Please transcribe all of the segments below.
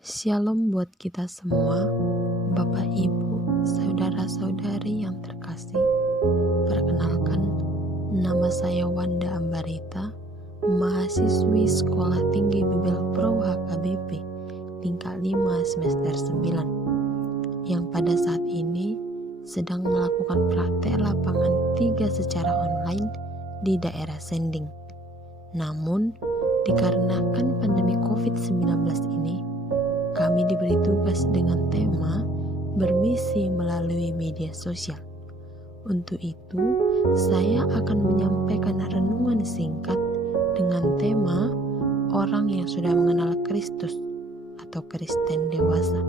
Shalom buat kita semua, Bapak Ibu, saudara-saudari yang terkasih. Perkenalkan, nama saya Wanda Ambarita, mahasiswi Sekolah Tinggi Bibel Pro HKBP, tingkat 5 semester 9, yang pada saat ini sedang melakukan praktek lapangan 3 secara online di daerah Sending. Namun, dikarenakan pandemi COVID-19 ini, kami diberi tugas dengan tema bermisi melalui media sosial. Untuk itu, saya akan menyampaikan renungan singkat dengan tema orang yang sudah mengenal Kristus atau Kristen dewasa.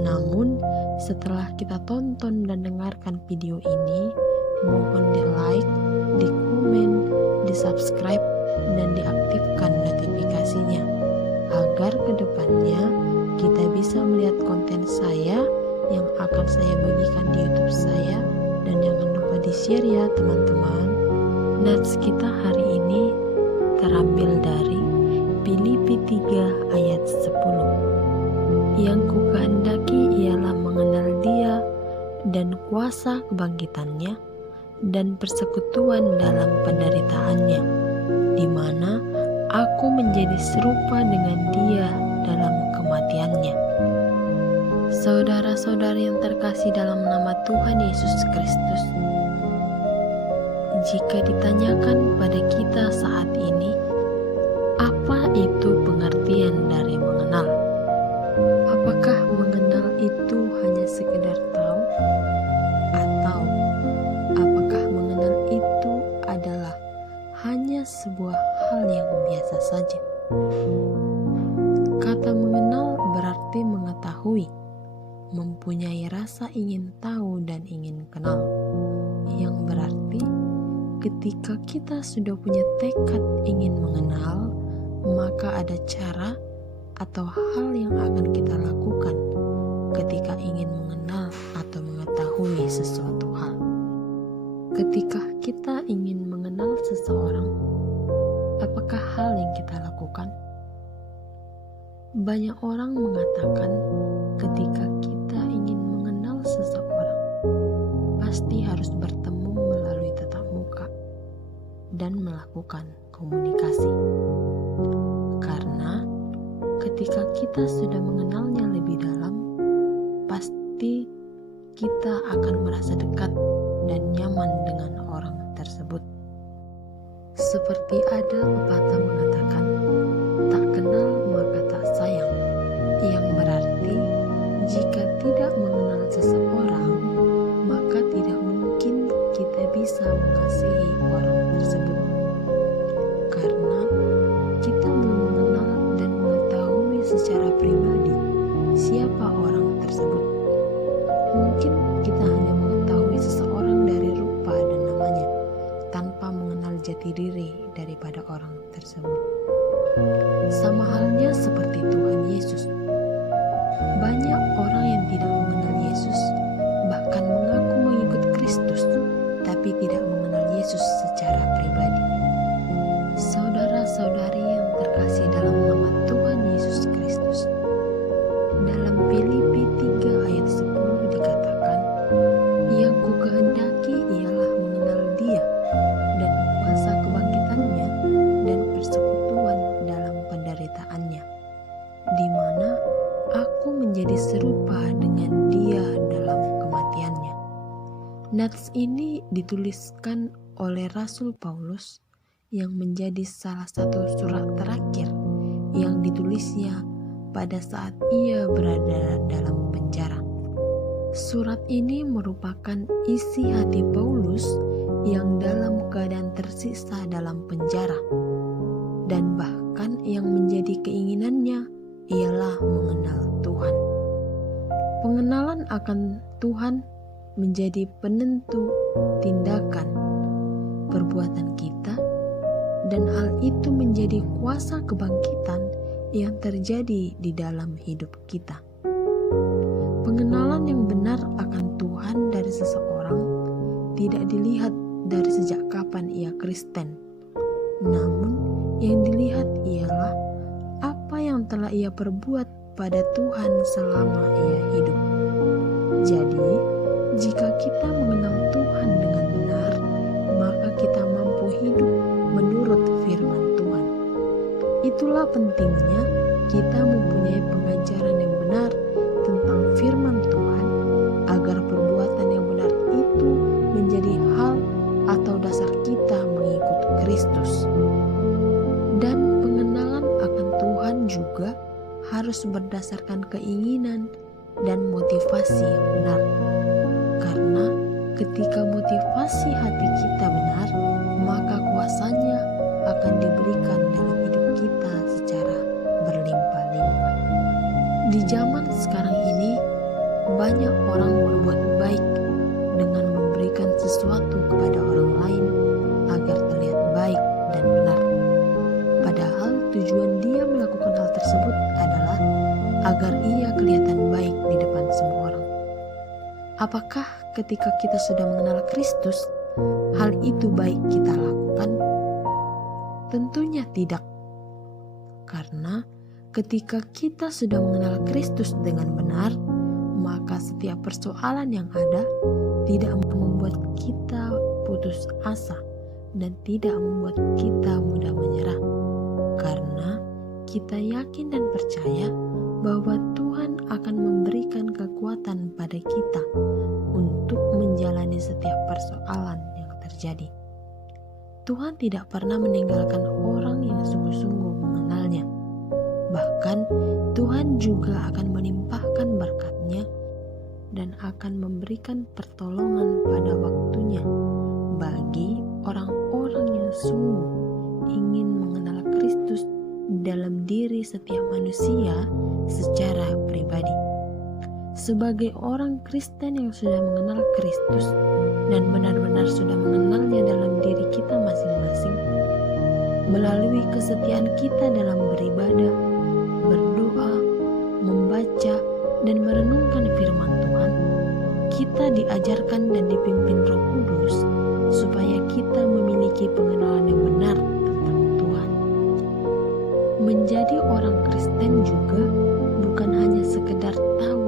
Namun, setelah kita tonton dan dengarkan video ini, mohon di-like, di-komen, di-subscribe, dan diaktifkan notifikasinya, agar kedepannya kita bisa melihat konten saya yang akan saya bagikan di YouTube saya, dan jangan lupa di-share ya teman-teman. Nats kita hari ini terambil dari Filipi 3 ayat 10. Yang kukehendaki ialah mengenal Dia dan kuasa kebangkitannya dan persekutuan dalam penderitaannya, di mana aku menjadi serupa dengan Dia dalam kematiannya. Saudara-saudari yang terkasih dalam nama Tuhan Yesus Kristus, jika ditanyakan pada kita saat ini, apa itu pengertian dari mengenal? Apakah mengenal itu hanya sekedar tahu? Atau apakah mengenal itu adalah hanya sebuah hal yang biasa saja? Kata mengenal berarti mengetahui, mempunyai rasa ingin tahu dan ingin kenal, yang berarti ketika kita sudah punya tekad ingin mengenal, maka ada cara atau hal yang akan kita lakukan ketika ingin mengenal atau mengetahui sesuatu hal. Ketika kita ingin mengenal seseorang, apakah hal yang kita lakukan? Banyak orang mengatakan ketika kita ingin mengenal seseorang, pasti harus bertemu melalui tatap muka dan melakukan komunikasi. Karena ketika kita sudah mengenalnya lebih dalam, pasti kita akan merasa dekat dan nyaman dengan orang tersebut. Seperti ada pepatah mengatakan, tak kenal maka tak sayang, yang berarti jika tidak mengenal seseorang, maka tidak mungkin kita bisa mengasihi orang tersebut. Karena kita belum mengenal dan mengetahui secara pribadi siapa orang tersebut. Mungkin kita hanya mengetahui seseorang dari rupa dan namanya, tanpa mengenal jati diri daripada orang tersebut. Sama halnya seperti Tuhan Yesus. Banyak orang yang tidak mengenal Yesus, bahkan mengaku mengikut Kristus, tapi tidak mengenal Yesus secara pribadi. Saudara-saudari yang terkasih dalam nama Tuhan Yesus Kristus, dalam Filipi 3 ayat 10 dikatakan, yang kukehendaki ialah mengenal Dia dan kuasa kebangkitannya dan persekutuan dalam penderitaannya, di mana aku menjadi serupa dengan Dia dalam kematiannya. Nats ini dituliskan oleh Rasul Paulus yang menjadi salah satu surat terakhir yang ditulisnya pada saat ia berada dalam penjara. Surat ini merupakan isi hati Paulus yang dalam keadaan tersiksa dalam penjara, dan bahkan yang menjadi keinginannya ialah mengenal Tuhan. Pengenalan akan Tuhan menjadi penentu tindakan, perbuatan kita, dan hal itu menjadi kuasa kebangkitan yang terjadi di dalam hidup kita. Pengenalan yang benar akan Tuhan dari seseorang tidak dilihat dari sejak kapan ia Kristen, namun yang dilihat ialah apa yang telah ia perbuat pada Tuhan selama ia hidup. Jadi, jika kita mengenal Tuhan dengan benar, maka kita mampu hidup menurut firman Tuhan. Itulah pentingnya kita mempunyai pengajaran yang benar tentang firman Tuhan, agar perbuatan yang benar itu menjadi hal atau dasar kita mengikut Kristus. Dan pengenalan akan Tuhan juga harus berdasarkan keinginan dan motivasi yang benar. Karena ketika motivasi hati kita benar, maka kuasanya akan diberikan dalam hidup kita secara berlimpah-limpah. Di zaman sekarang ini, banyak orang berbuat baik dengan memberikan sesuatu kepada orang lain agar terlihat baik dan benar. Padahal tujuan dia melakukan hal tersebut adalah agar ia kelihatan baik di depan semua orang. Apakah ketika kita sudah mengenal Kristus, hal itu baik kita lakukan? Tentunya tidak. Karena ketika kita sudah mengenal Kristus dengan benar, maka setiap persoalan yang ada tidak membuat kita putus asa dan tidak membuat kita mudah menyerah. Karena kita yakin dan percaya bahwa Tuhan akan memberikan kekuatan pada kita untuk menjalani setiap persoalan yang terjadi. Tuhan tidak pernah meninggalkan orang yang sungguh-sungguh mengenalnya. Bahkan Tuhan juga akan melimpahkan berkat-Nya dan akan memberikan pertolongan pada waktunya bagi orang-orang yang sungguh ingin mengenal Kristus dalam diri setiap manusia secara pribadi. Sebagai orang Kristen yang sudah mengenal Kristus dan benar-benar sudah mengenalnya dalam diri kita masing-masing, melalui kesetiaan kita dalam beribadah, berdoa, membaca, dan merenungkan firman Tuhan, kita diajarkan dan dipimpin Roh Kudus supaya kita memiliki pengenalan yang benar tentang Tuhan. Menjadi orang Kristen juga bukan hanya sekedar tahu